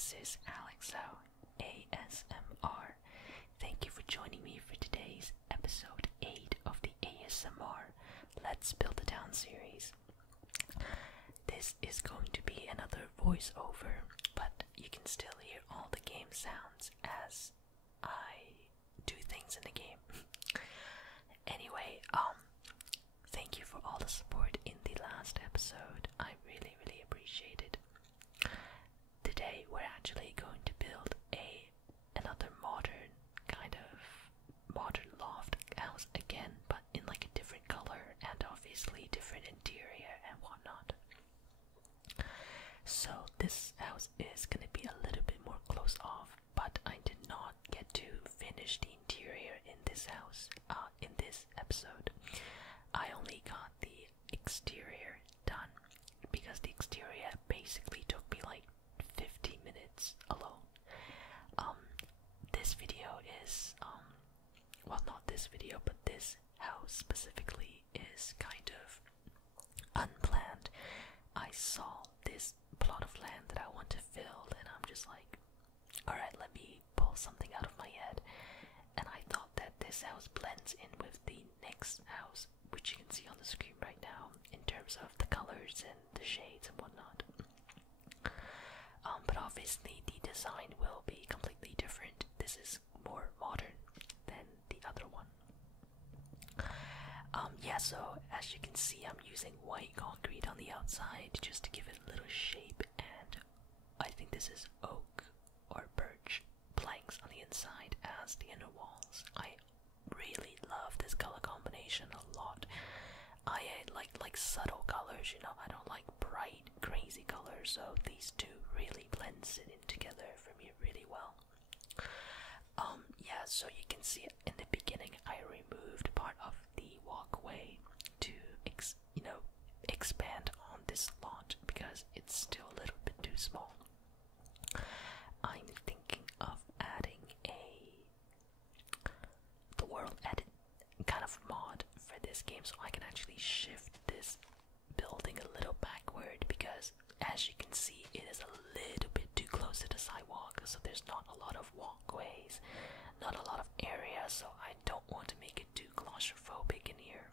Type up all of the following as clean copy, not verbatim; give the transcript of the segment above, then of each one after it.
This is AlexAuASMR. Thank you for joining me for today's episode 8 of the ASMR Let's Build a Town series. This is going to be another voiceover, but you can still hear all the game sounds as I do things in the game. Anyway, thank you for all the support in the last episode. I really appreciate it. Today we're actually going to build another modern loft house again, but in like a different color and obviously different interior and whatnot. So this house is gonna be a little bit more close off, but I did not get to finish the interior in this house in this episode. I only got the exterior done because the exterior basically took me like 50 minutes alone. This video is well, not this video, but this house specifically is kind of unplanned. I saw this plot of land that I want to fill and I'm just like, alright, let me pull something out of my head. And I thought that this house blends in with the next house, which you can see on the screen right now, in terms of the colors and the shades and whatnot. But obviously the design will be completely different. This is more modern than the other one. Yeah, so as you can see, I'm using white concrete on the outside just to give it a little shape, and I think this is oak or birch planks on the inside as the inner walls. I really love this color combination a lot. I like subtle colors, you know. I don't like bright, crazy colors, so these two really blends it in together for me really well. Yeah, so you can see in the beginning I removed part of the walkway to expand on this lot because it's still a little bit too small. I'm thinking of adding the world edit kind of mod for this game, so I can actually shift this building a little backward, because as you can see it is a little bit too close to the sidewalk, so there's not a lot of walkways, not a lot of area, so I don't want to make it too claustrophobic in here.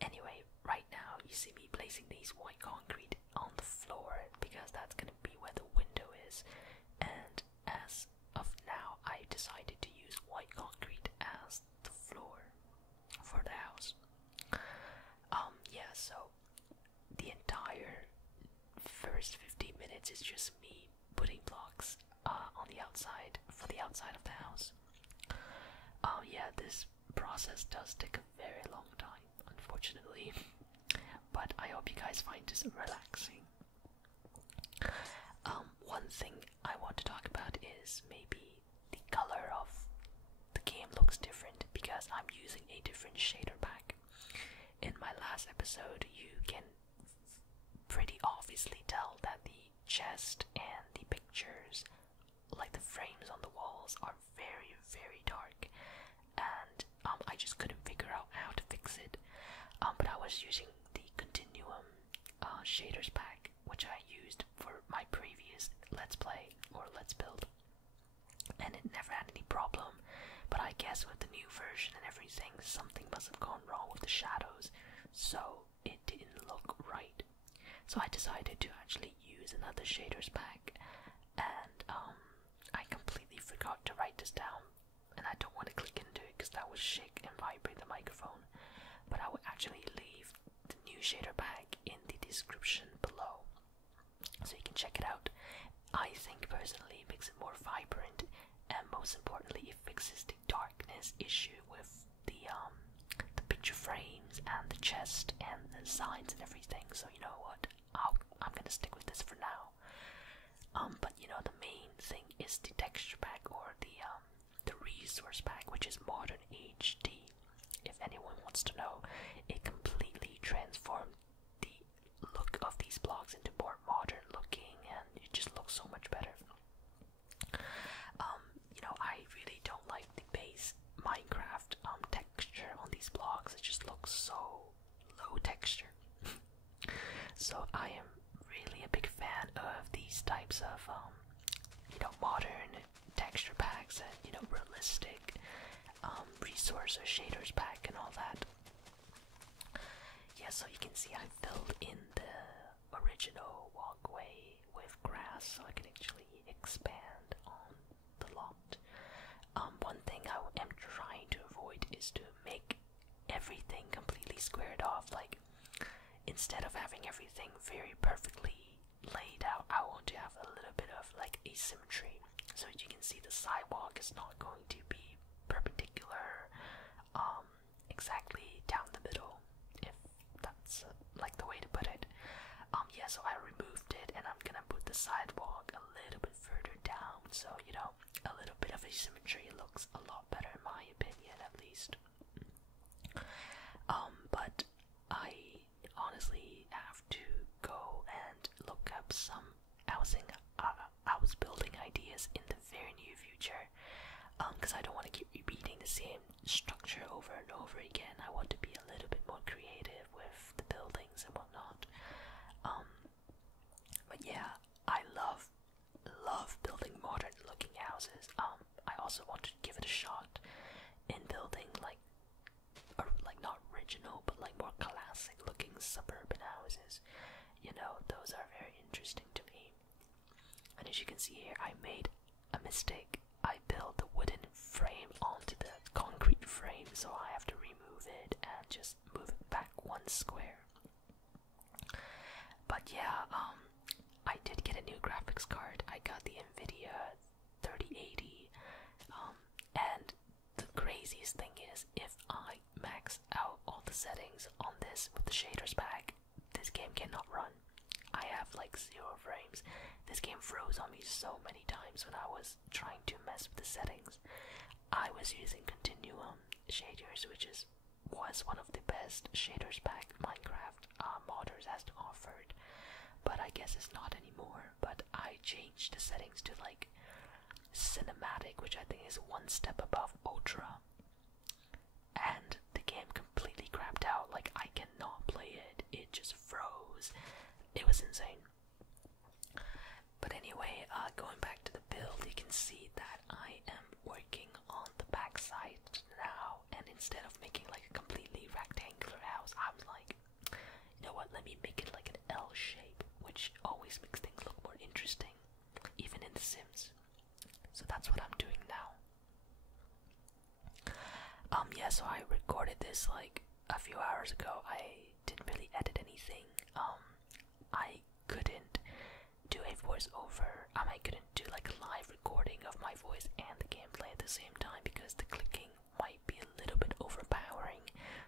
Anyway, right now you see me placing these white concrete on the floor because that's gonna be where the window is, and as of now I decided to use white concrete as the floor for the house. Yeah, so the entire first 15 minutes is just me putting blocks on the outside for the outside of the house. Yeah, this process does take a very long time, unfortunately, but I hope you guys find this relaxing. One thing I want to talk about is maybe the color of the game looks different because I'm using a different shader pack. In my last episode, you can pretty obviously tell that the chest and the pictures, like the frames on the walls, are very dark, and I just couldn't figure out how to fix it. But I was using the Continuum shaders pack, which I used for my previous Let's Play or Let's Build, and it never had any problem. But I guess with the new version and everything, something must have gone wrong with the shadows, so it didn't look right. So I decided to actually use another shaders pack, and I completely forgot to write this down, and I don't want to click into it because that would shake and vibrate the microphone. But I would actually leave the new shader pack in the description below, so you can check it out. I think personally it makes it more vibrant, and most importantly it fixes the darkness issue with the picture frames and the chest and the signs and everything. So you know what, I'm gonna stick with this for now. But you know, the main thing is the texture pack, or the resource pack, which is Modern HD. If anyone wants to know, it completely transformed the look of these blocks into more modern looking, and it just looks so much better. You know, I really don't like the base Minecraft texture on these blocks. It just looks so low texture. So I am really a big fan of these types of Mystic resource or shaders pack and all that. Yeah, so you can see I filled in the original walkway with grass so I can actually expand on the lot. One thing I am trying to avoid is to make everything completely squared off. Like, instead of having everything very perfectly laid out, I want to have a little bit of like asymmetry. So as you can see, the sidewalk is not going to be perpendicular exactly down the middle, if that's like the way to put it. Yeah, so I removed it and I'm gonna put the sidewalk a little bit further down, so you know, a little bit of asymmetry looks a lot better in my opinion, at least. But I honestly have to go and look up some housing house building ideas in the very near future, because I don't want to keep repeating the same structure over and over again. I want to be a little bit more creative with the buildings and whatnot. But yeah, I love building modern looking houses. I also want to give it a shot in building like not original but like more classic looking suburban houses. You know, those are very interesting to me. And as you can see here, I made a mistake. I built the wooden frame onto the concrete frame, so I have to remove it and just move it back one square. But yeah, I did get a new graphics card. I got the Nvidia 3080, and the craziest thing is, if I max out all the settings on this with the shaders pack, this game cannot run. I have like 0 frames. This game froze on me so many times when I was trying to mess with the settings. I was using Continuum shaders, which was one of the best shaders pack Minecraft modders has offered, but I guess it's not anymore. But I changed the settings to like cinematic, which I think is one step above ultra, and the game completely crapped out. Like, I cannot play it. It just froze. It was insane. But anyway, going back to the build, you can see that I am working on the backside now, and instead of making like a completely rectangular house, I'm like, you know what, let me make it like an L shape, which always makes things look more interesting, even in The Sims. So that's what I'm doing now. Yeah, so I recorded this like a few hours ago. I didn't really edit anything. I couldn't do a voiceover. I couldn't do like a live recording of my voice and the gameplay at the same time because the clicking might be a little bit overpowering.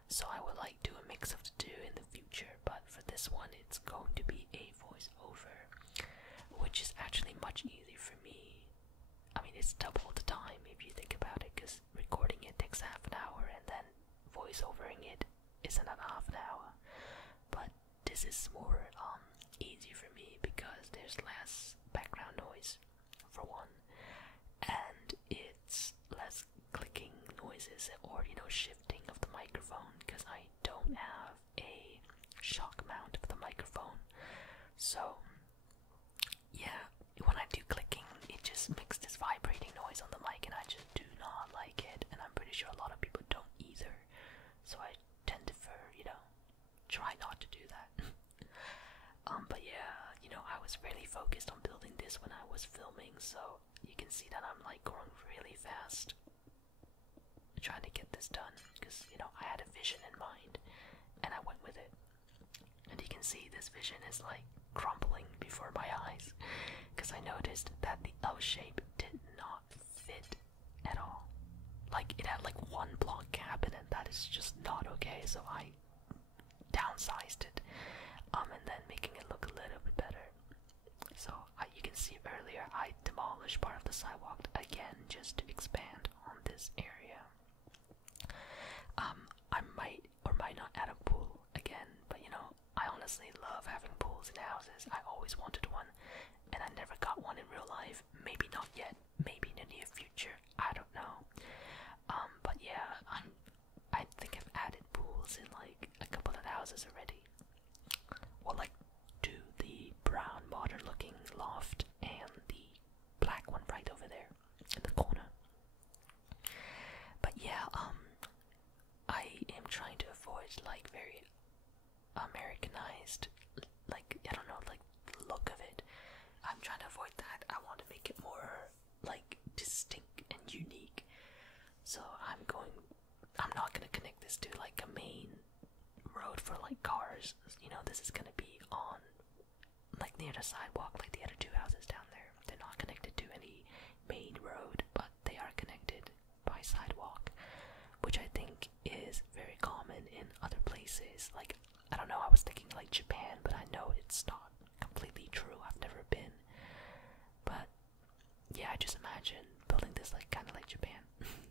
So I would like do a mix of the two in the future. But for this one, it's going to be a voiceover, which is actually much easier for me. I mean, it's double the time if you think about it, because recording it takes half an hour and then voiceovering it is another half an hour. But this is more easy for me because there's less background noise, for one, and it's less clicking noises or, you know, shifting of the microphone, because I don't have a shock mount of the microphone. So yeah, when I do clicking, it just makes this vibrating noise on the mic, and I just do not like it, and I'm pretty sure a lot of people don't either. So I tend to, try not to do that. But yeah, you know, I was really focused on building this when I was filming, so you can see that I'm like going really fast trying to get this done, because, you know, I had a vision in mind and I went with it. And you can see this vision is like crumbling before my eyes, because I noticed that the L shape did not fit at all. Like, it had like one block gap in it. That is just not okay, so I downsized it, and then making it look a little bit better. So you can see earlier I demolished part of the sidewalk again just to expand on this area. I might or might not add a pool again, but you know, I honestly love having pools in houses. I always wanted one, and I never got one in real life. Maybe not yet, maybe in the near future, I don't know. But yeah, I think I've added pools in like a couple of houses already. Well, like to the brown modern looking loft and the black one right over there in the corner. Americanized, like, I don't know, like, look of it. I'm trying to avoid that. I want to make it more, like, distinct and unique. So I'm not gonna connect this to, like, a main road for, like, cars. You know, this is gonna be on, like, near the sidewalk, like the other two houses down there. They're not connected to any main road, but they are connected by sidewalk, which I think is very common in other places. Like, I don't know, I was thinking like Japan, but I know it's not completely true. I've never been. But yeah, I just imagine building this like kind of like Japan,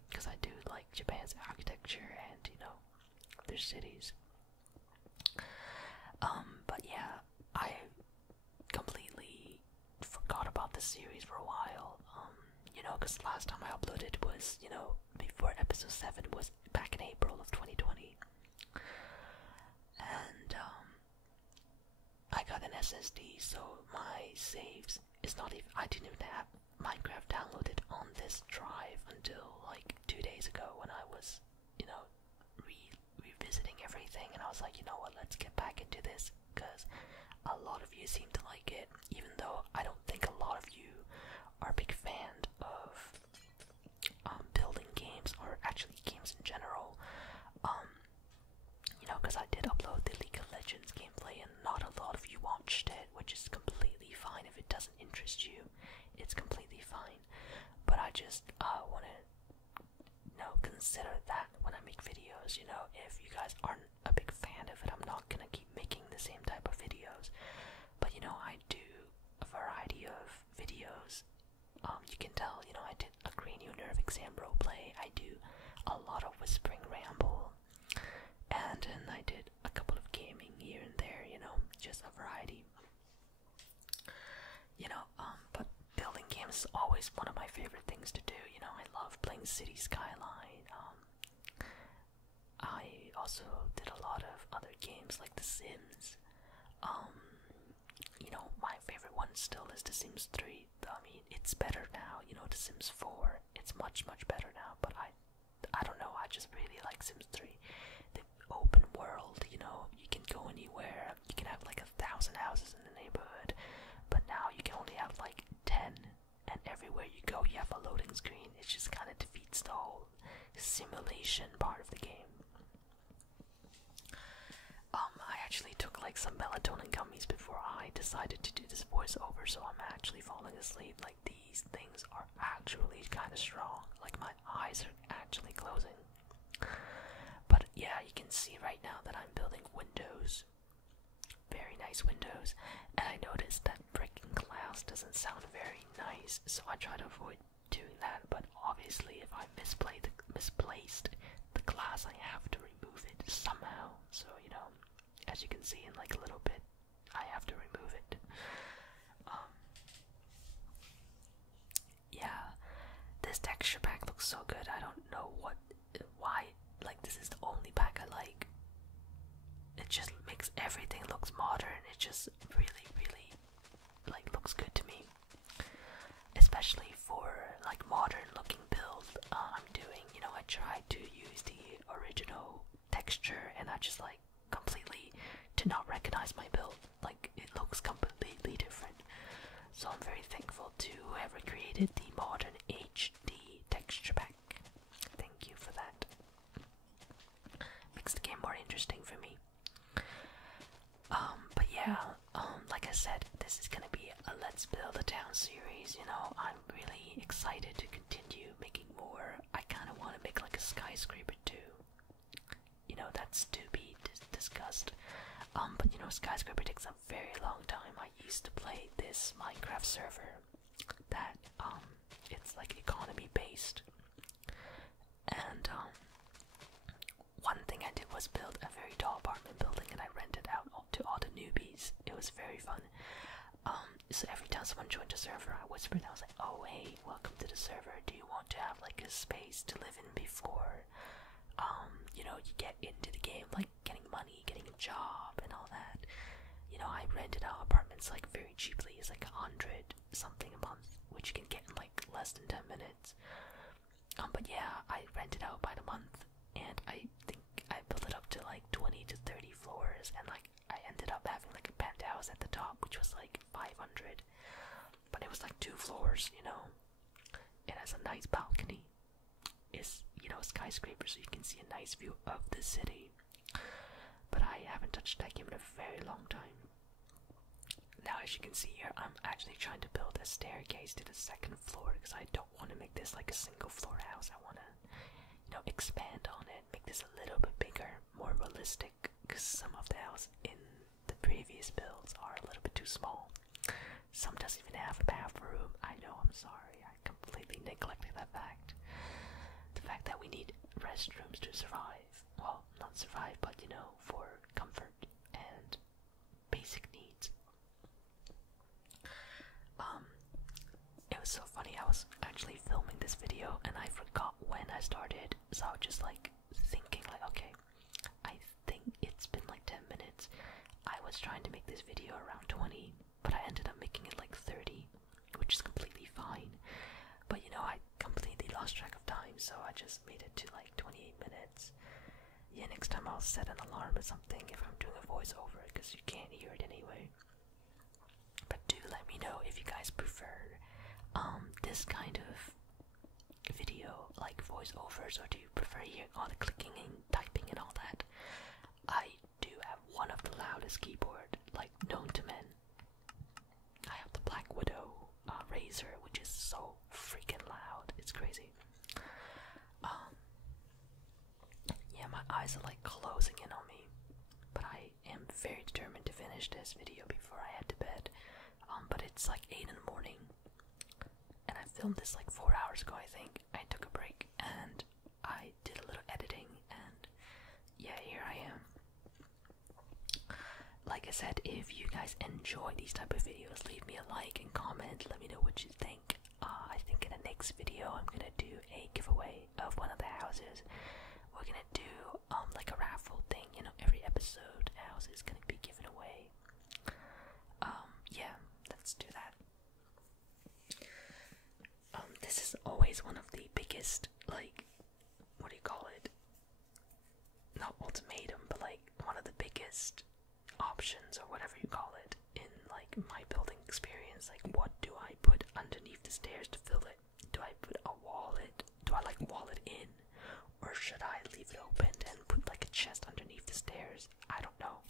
because I do like Japan's architecture and, you know, their cities. But yeah, I completely forgot about the series for a while. You know, because last time I uploaded was, you know, before episode 7 was back in April of 2020. And I got an SSD, so my saves is not even, I didn't even have Minecraft downloaded on this drive until like 2 days ago, when I was, you know, revisiting everything, and I was like, you know what, let's get back into this, because a lot of you seem to like it, even though I don't think a lot of you are a big fan of building games, or actually games in general. You know, because I did upload the League of Legends gameplay and not a lot of you watched it, which is completely fine. If it doesn't interest you, it's completely fine. But I just want to, you know, consider that when I make videos. You know, if you guys aren't a big fan of it, I'm not gonna keep making the same type of videos. But, you know, I do a variety of videos. You can tell, you know, I did a cranial nerve exam roleplay, I do a lot of whispering ramble, and then I did a couple of gaming here and there, you know, just a variety. You know, but building games is always one of my favorite things to do. You know, I love playing City Skyline. I also did a lot of other games like The Sims. You know, my favorite one still is The Sims 3. I mean, it's better now, you know, The Sims 4, it's much, much better now, but I don't know, I just really like Sims 3. The open world, you know, you can go anywhere, you can have like 1,000 houses in the neighborhood, but now you can only have like 10, and everywhere you go you have a loading screen. It just kind of defeats the whole simulation part of the game. I actually took like some melatonin gummies before I decided to do this voiceover, so I'm actually falling asleep. Like, these things are actually kind of strong. Like, my eyes are actually closing. But yeah, you can see right now that I'm building windows. Very nice windows. And I noticed that breaking glass doesn't sound very nice, so I try to avoid doing that. But obviously, if I misplaced the glass, I have to remove it somehow. So, you know, as you can see in like a little bit, I have to remove it. Yeah, this texture pack looks so good. I don't know why, like, this is the only pack I like. It just makes everything looks modern. It just really, really, like, looks good to me. Especially for, like, modern looking build I'm doing. You know, I tried to use the original texture, and I just, like, completely did not recognize my build. Like, it looks completely different. So I'm very thankful to whoever created the modern HD texture pack. Thank you for that. Makes the game more interesting for me. But yeah, like I said, this is gonna be a Let's Build a Town series. You know, I'm really excited to continue making more. I kind of want to make like a skyscraper too. You know, that's to be discussed. But you know, skyscraper takes a very long time. I used to play this Minecraft server that it's like economy based, and one thing I did was build a very tall apartment building, and I rented out to all the newbies. It was very fun. So every time someone joined the server, I whispered, I was like, oh hey, welcome to the server, do you want to have like a space to live in before you know, you get into the game, like getting money, getting a job and all that. You know, I rented out apartments like very cheaply. It's like 100 something a month, which you can get in like less than 10 minutes. But yeah, I rented out by the month, and I think I built it up to like 20 to 30 floors, and like I house at the top, which was like 500, but it was like 2 floors, you know. It has a nice balcony. It's, you know, skyscraper, so you can see a nice view of the city. But I haven't touched that game in a very long time. Now, as you can see here, I'm actually trying to build a staircase to the 2nd floor because I don't want to make this like a single floor house. I want to, you know, expand on it, make this a little bit bigger, more realistic, because some of the houses in the previous builds are a little bit too small. Some doesn't even have a bathroom. I know, I'm sorry, I completely neglected that fact. The fact that we need restrooms to survive. Well, not survive, but you know, for comfort and basic needs. It was so funny, I was actually filming this video and I forgot when I started, so I was just like thinking like, okay, I think it's been like 10 minutes. I was trying to make this video around 20, but I ended up making it like 30, which is completely fine. But you know, I completely lost track of time, so I just made it to like 28 minutes. Yeah, next time I'll set an alarm or something if I'm doing a voiceover, because you can't hear it anyway. But do let me know if you guys prefer this kind of video, like voiceovers, or do you prefer hearing all the clicking and typing and all that? I do have one of the loudest keyboard, like, known to men. I have the Black Widow Razer, which is so freaking loud, it's crazy. Yeah, my eyes are like closing in on me, but I am very determined to finish this video before I head to bed. But it's like 8 in the morning, and I filmed this like 4 hours ago, I think. I took a break, and I did a little editing, and yeah, here I am. Like I said, if you guys enjoy these type of videos, leave me a like and comment, let me know what you think. I think in the next video, I'm gonna do a giveaway of one of the houses. We're gonna do like a raffle thing, you know, every episode house is gonna be given away. Yeah, let's do that. This is always one of the biggest, like, what do you call it? Not ultimatum, but like one of the biggest options, or whatever you call it, in like my building experience. Like, what do I put underneath the stairs to fill it? Do I put a wallet? Do I like wall it in? Or should I leave it open and put like a chest underneath the stairs? I don't know.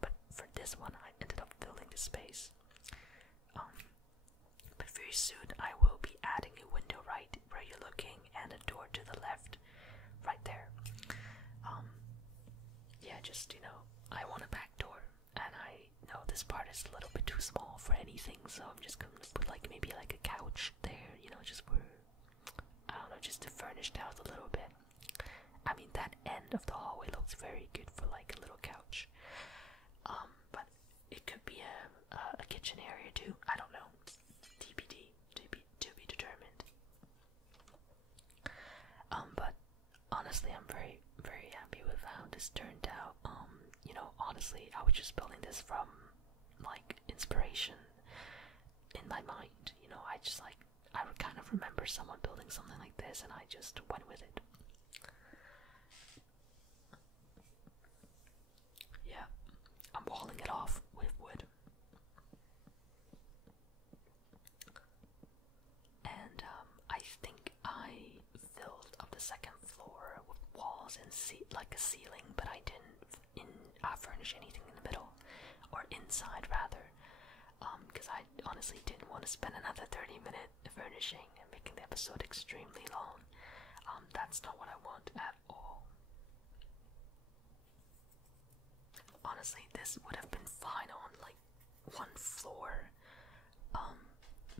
But for this one, I ended up filling the space. But very soon I will be adding a window right where you're looking and a door to the left, right there. Yeah, just, you know, I want a back door, and I know this part is a little bit too small for anything, so I'm just gonna put like maybe like a couch there, you know, just for, I don't know, just to furnish the house a little bit. I mean, that end of the hallway looks very good for like a little couch. But it could be a kitchen area too. I don't know. TBD, to be determined. But honestly, I'm very, very happy with how this turned out. You know, honestly, I was just building this from like inspiration in my mind. You know, I just like, I would kind of remember someone building something like this, and I just went with it. Yeah, I'm walling it off with wood. And I think I filled up the 2nd floor with walls and like a ceiling, but I didn't furnish anything in the middle, or inside rather, because I honestly didn't want to spend another 30-minute furnishing and making the episode extremely long. That's not what I want at all. Honestly, this would have been fine on like 1 floor,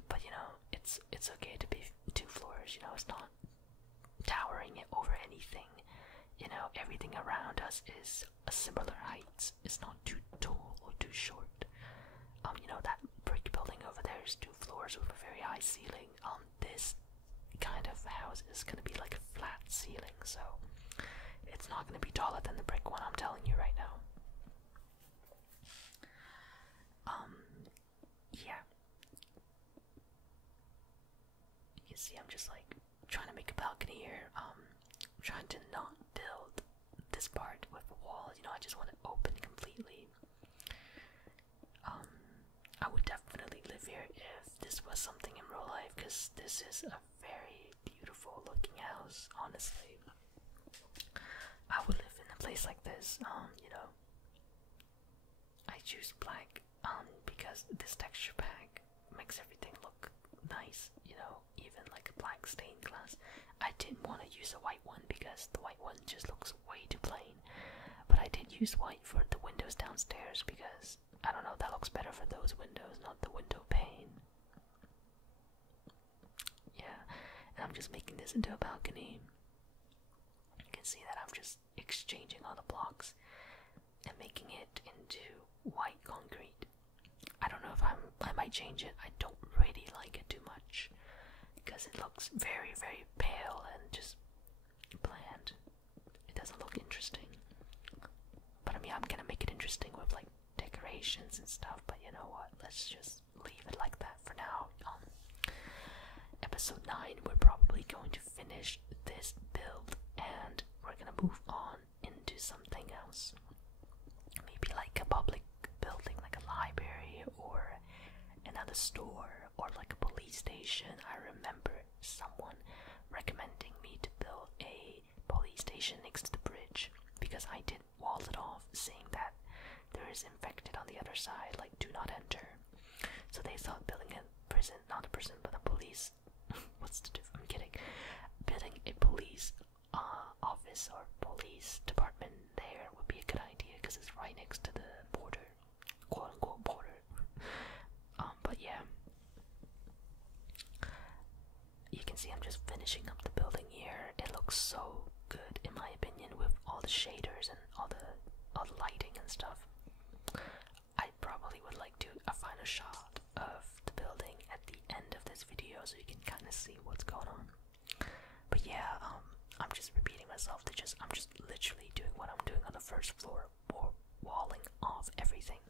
but you know, it's okay to be 2 floors. You know, it's not towering it over anything. You know, everything around us is a similar height. It's not too tall or too short. You know, that brick building over there is 2 floors with a very high ceiling. This kind of house is gonna be like a flat ceiling, so it's not gonna be taller than the brick one, I'm telling you right now. Yeah. You can see I'm just like trying to make a balcony here. Trying to not build this part with a wall, you know, I just want it open completely. was something in real life, because this is a very beautiful looking house, honestly. I would live in a place like this. You know, I choose black because this texture pack makes everything look nice, you know, even like a black stained glass. I didn't want to use a white one because the white one just looks way too plain, but I did use white for the windows downstairs because, I don't know, that looks better for those windows, not the window pane. Yeah, and I'm just making this into a balcony. You can see that I'm just exchanging all the blocks and making it into white concrete. I don't know if I might change it. I don't really like it too much because it looks very, very pale and just bland. It doesn't look interesting. But I mean, I'm gonna make it interesting with like decorations and stuff, but you know what? Let's just leave it like that for now. Episode 9, we're probably going to finish this build and we're gonna move on into something else. Maybe like a public building, like a library or another store or like a police station. I remember someone recommending me to build a police station next to the bridge because I did wall it off, saying that there is infected on the other side, like do not enter. So they thought building a prison, not a prison, but a police. What's the difference? I'm kidding. Building a police office or police department there would be a good idea because it's right next to the border, quote unquote border. But yeah, you can see I'm just finishing up the building here. It looks so good in my opinion with all the shaders and all the lighting and stuff. I probably would like to a final shot of the building at the end of this video so you can kind of see what's going on. But yeah, I'm just repeating myself. I'm just literally doing what I'm doing on the first floor, or walling off everything,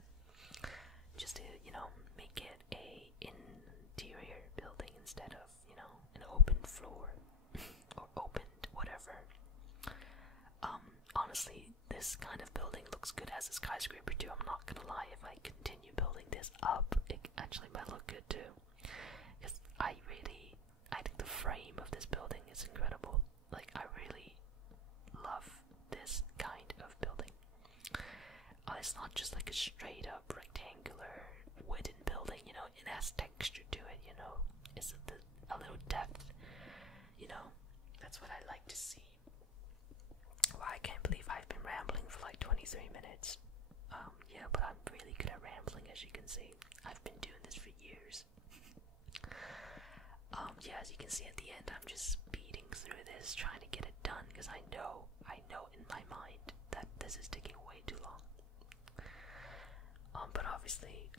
just to, you know, make it a interior building instead of, you know, an open floor or opened whatever. Honestly, this kind of building looks good as a skyscraper too. I'm not gonna lie, if I continue building this up, it actually might look good too. Because I think the frame of this building is incredible. Like, I really love this kind of building. It's not just like a straight up rectangular wooden building, you know, it has texture to it, you know, it's a little depth, you know, that's what I like to see. Well, I can't believe I've been rambling for like 23 minutes. Yeah, but I'm really good at rambling, as you can see. I've been doing this for years. Yeah, as you can see at the end, I'm just speeding through this, trying to get it done, because I know in my mind that this is taking way too long. But obviously,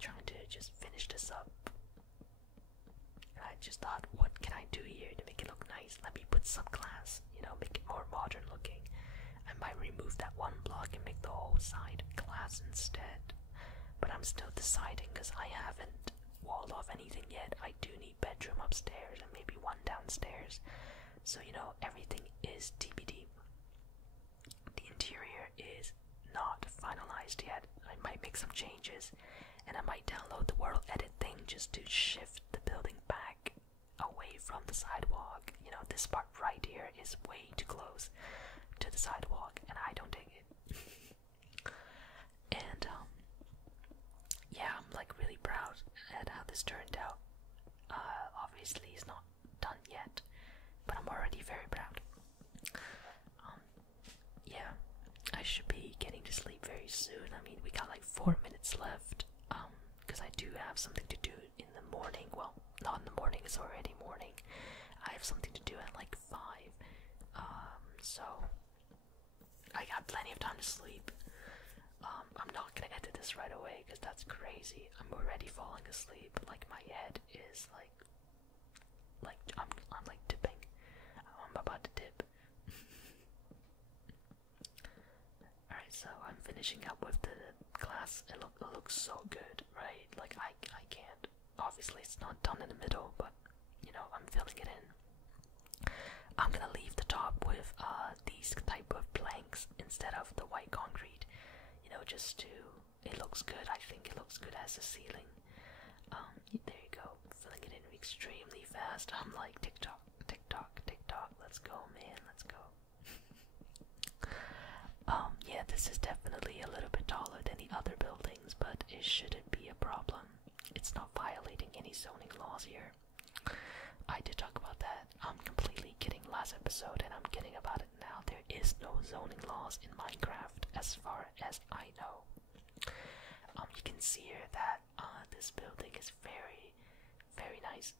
trying to just finish this up. I just thought, what can I do here to make it look nice? Let me put some glass, you know, make it more modern looking. I might remove that one block and make the whole side glass instead. But I'm still deciding because I haven't walled off anything yet. I do need bedroom upstairs and maybe one downstairs. So, you know, everything is TBD. The interior is not finalized yet. I might make some changes and I might download the world edit thing just to shift the building back away from the sidewalk. You know, this part right here is way too close to the sidewalk and I don't dig it. And yeah, I'm like really proud at how this turned out. Obviously it's not done yet, but I'm already very proud. Yeah, I should be getting to sleep very soon. I mean, we got like 4 minutes left, because I do have something to do in the morning. Well, not in the morning, it's already morning. I have something to do at like 5, so I got plenty of time to sleep. I'm not gonna edit this right away because that's crazy. I'm already falling asleep. Like, my head is like I'm like dipping. I'm about to dip. Alright, so I'm finishing up with the glass. It looks so good, right? Like, I can't. Obviously, it's not done in the middle, but, you know, I'm filling it in. I'm gonna leave the top with these type of planks instead of the white concrete. You know, just to, it looks good. I think it looks good as a ceiling. There you go. Filling it in extremely fast. I'm like tick tock, tick tock, tick tock. Let's go, man. Let's go. Yeah, this is definitely a little bit taller than the other buildings, but it shouldn't be a problem. It's not violating any zoning laws here. I did talk about that. I'm completely kidding last episode, and I'm kidding about it now. There is no zoning laws in Minecraft as far as I know. You can see here that this building is very, very nice.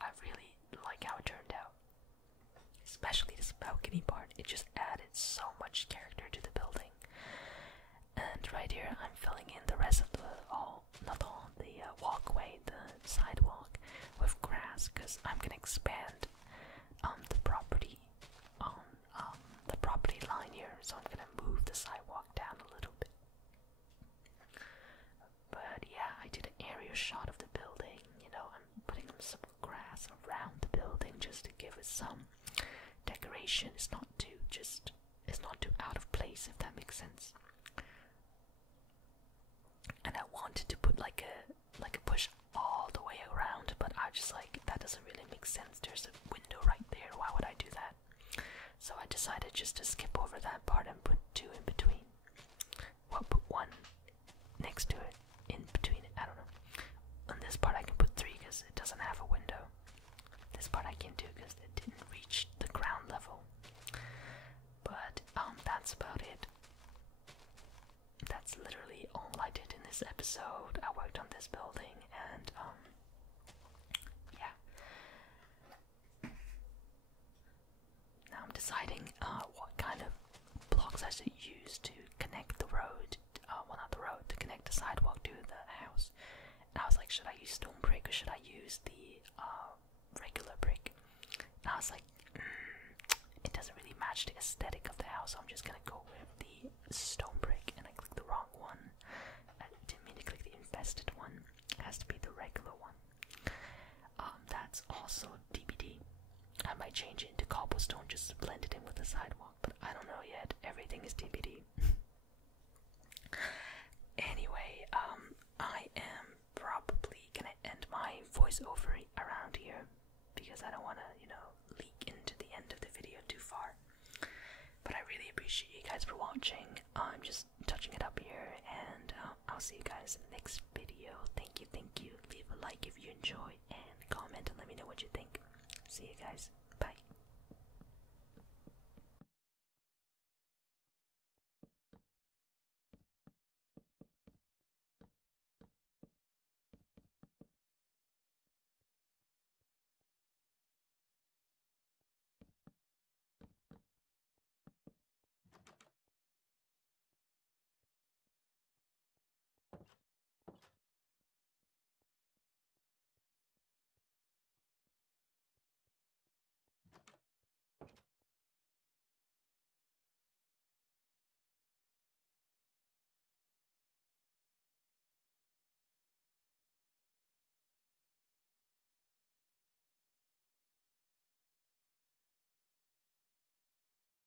I really like how it turned out. Especially this balcony part. It just added so much character to the building. And right here, I'm filling in the rest of the walkway, the sidewalk, with grass, because I'm gonna expand the property on the property line here. So I'm gonna move the sidewalk down a little bit. But yeah, I did an aerial shot of the building. You know, I'm putting some grass around the building just to give it some decoration. It's not too out of place, if that makes sense. And I wanted to put like a push all the way around, but I just like, that doesn't really make sense. There's a window right there. Why would I do that? So I decided just to skip over that part and put two in between. Well, put one next to it, in between it. I don't know. On this part I can put three because it doesn't have a window. This part I can do because it didn't reach the ground level. But that's about it. That's literally all I did in this episode. I worked on this building, and yeah. Now I'm deciding what kind of blocks I should use to connect the road. Well, not the road, to connect the sidewalk to the house. And I was like, should I use stone brick or should I use the regular brick? And I was like, it doesn't really match the aesthetic of the house, so I'm just gonna go with the stone brick. And I clicked the wrong one. I didn't mean to click the infested one. It has to be the regular one. That's also DBD. I might change it into cobblestone just to blend it in with the sidewalk, but I don't know yet. Everything is DBD. Anyway, I am probably gonna end my voiceover around here because I don't want to, leak into the end of the video too far. But I really appreciate you guys for watching. I'm just touching it up here, and I'll see you guys in the next video. Thank you. Leave a like if you enjoy, and comment and let me know what you think. See you guys.